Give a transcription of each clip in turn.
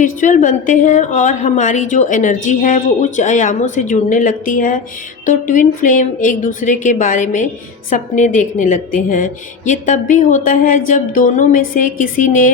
Spiritual बनते हैं और हमारी जो एनर्जी है वो उच्च आयामों से जुड़ने लगती है, तो ट्विन फ्लेम एक दूसरे के बारे में सपने देखने लगते हैं। ये तब भी होता है जब दोनों में से किसी ने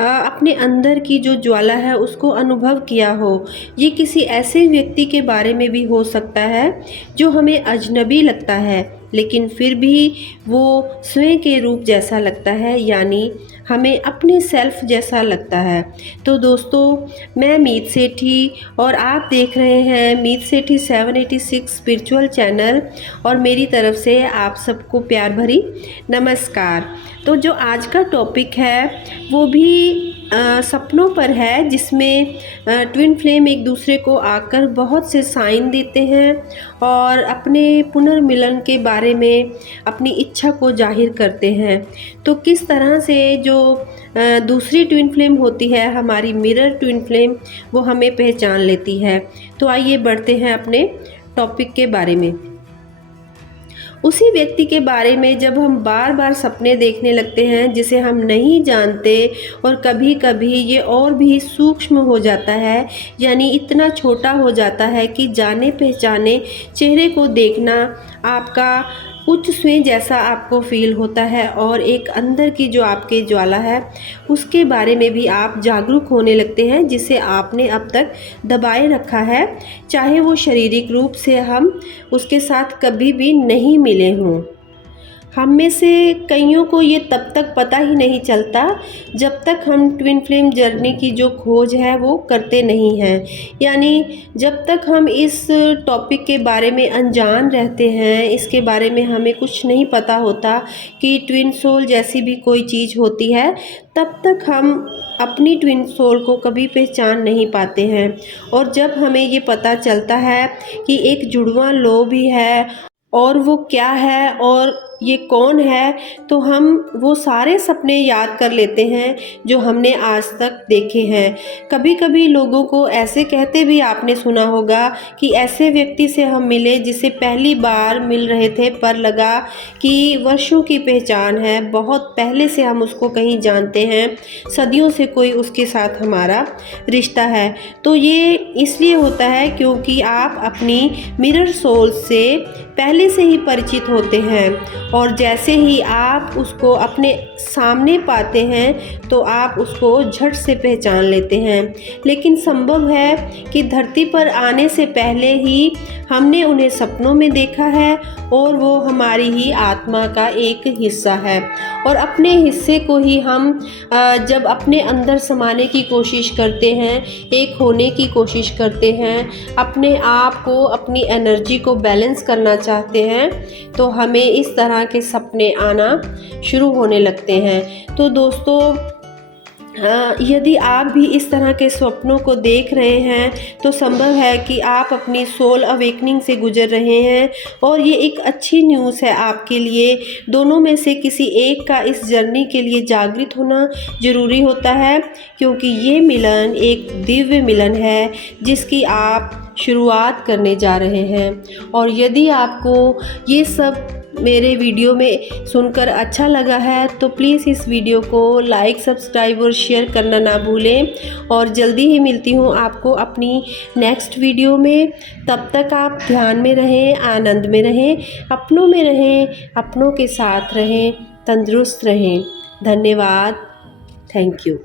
अपने अंदर की जो ज्वाला है उसको अनुभव किया हो। ये किसी ऐसे व्यक्ति के बारे में भी हो सकता है जो हमें अजनबी लगता है, लेकिन फिर भी वो स्वयं के रूप जैसा लगता है, यानी हमें अपने सेल्फ जैसा लगता है। तो दोस्तों, मैं मीत सेठी और आप देख रहे हैं मीत सेठी 786 स्पिरिचुअल चैनल, और मेरी तरफ से आप सबको प्यार भरी नमस्कार। तो जो आज का टॉपिक है वो भी सपनों पर है, जिसमें ट्विन फ्लेम एक दूसरे को आकर बहुत से साइन देते हैं और अपने पुनर्मिलन के बारे में अपनी इच्छा को जाहिर करते हैं। तो किस तरह से जो दूसरी ट्विन फ्लेम होती है, हमारी मिरर ट्विन फ्लेम, वो हमें पहचान लेती है। तो आइए बढ़ते हैं अपने टॉपिक के बारे में। उसी व्यक्ति के बारे में जब हम बार बार सपने देखने लगते हैं जिसे हम नहीं जानते, और कभी कभी ये और भी सूक्ष्म हो जाता है, यानी इतना छोटा हो जाता है कि जाने पहचाने चेहरे को देखना आपका उच्च स्वयं जैसा आपको फील होता है, और एक अंदर की जो आपके ज्वाला है उसके बारे में भी आप जागरूक होने लगते हैं, जिसे आपने अब तक दबाए रखा है, चाहे वो शारीरिक रूप से हम उसके साथ कभी भी नहीं मिले हों। हम में से कईयों को ये तब तक पता ही नहीं चलता जब तक हम ट्विन फ्लेम जर्नी की जो खोज है वो करते नहीं हैं, यानी जब तक हम इस टॉपिक के बारे में अनजान रहते हैं, इसके बारे में हमें कुछ नहीं पता होता कि ट्विन सोल जैसी भी कोई चीज़ होती है, तब तक हम अपनी ट्विन सोल को कभी पहचान नहीं पाते हैं। और जब हमें ये पता चलता है कि एक जुड़वां लो भी है और वो क्या है और ये कौन है, तो हम वो सारे सपने याद कर लेते हैं जो हमने आज तक देखे हैं। कभी कभी लोगों को ऐसे कहते भी आपने सुना होगा कि ऐसे व्यक्ति से हम मिले जिसे पहली बार मिल रहे थे पर लगा कि वर्षों की पहचान है, बहुत पहले से हम उसको कहीं जानते हैं, सदियों से कोई उसके साथ हमारा रिश्ता है। तो ये इसलिए होता है क्योंकि आप अपनी मिरर सोल से पहले से ही परिचित होते हैं, और जैसे ही आप उसको अपने सामने पाते हैं तो आप उसको झट से पहचान लेते हैं। लेकिन संभव है कि धरती पर आने से पहले ही हमने उन्हें सपनों में देखा है, और वो हमारी ही आत्मा का एक हिस्सा है, और अपने हिस्से को ही हम जब अपने अंदर समाने की कोशिश करते हैं, एक होने की कोशिश करते हैं, अपने आप को, अपनी एनर्जी को बैलेंस करना चाहते हैं, तो हमें इस तरह के सपने आना शुरू होने लगते हैं। तो दोस्तों, यदि आप भी इस तरह के स्वप्नों को देख रहे हैं तो संभव है कि आप अपनी सोल अवेकनिंग से गुजर रहे हैं, और ये एक अच्छी न्यूज़ है आपके लिए। दोनों में से किसी एक का इस जर्नी के लिए जागृत होना ज़रूरी होता है, क्योंकि ये मिलन एक दिव्य मिलन है जिसकी आप शुरुआत करने जा रहे हैं। और यदि आपको ये सब मेरे वीडियो में सुनकर अच्छा लगा है तो प्लीज़ इस वीडियो को लाइक, सब्सक्राइब और शेयर करना ना भूलें, और जल्दी ही मिलती हूँ आपको अपनी नेक्स्ट वीडियो में। तब तक आप ध्यान में रहें, आनंद में रहें, अपनों में रहें, अपनों के साथ रहें, तंदुरुस्त रहें। धन्यवाद। Thank you.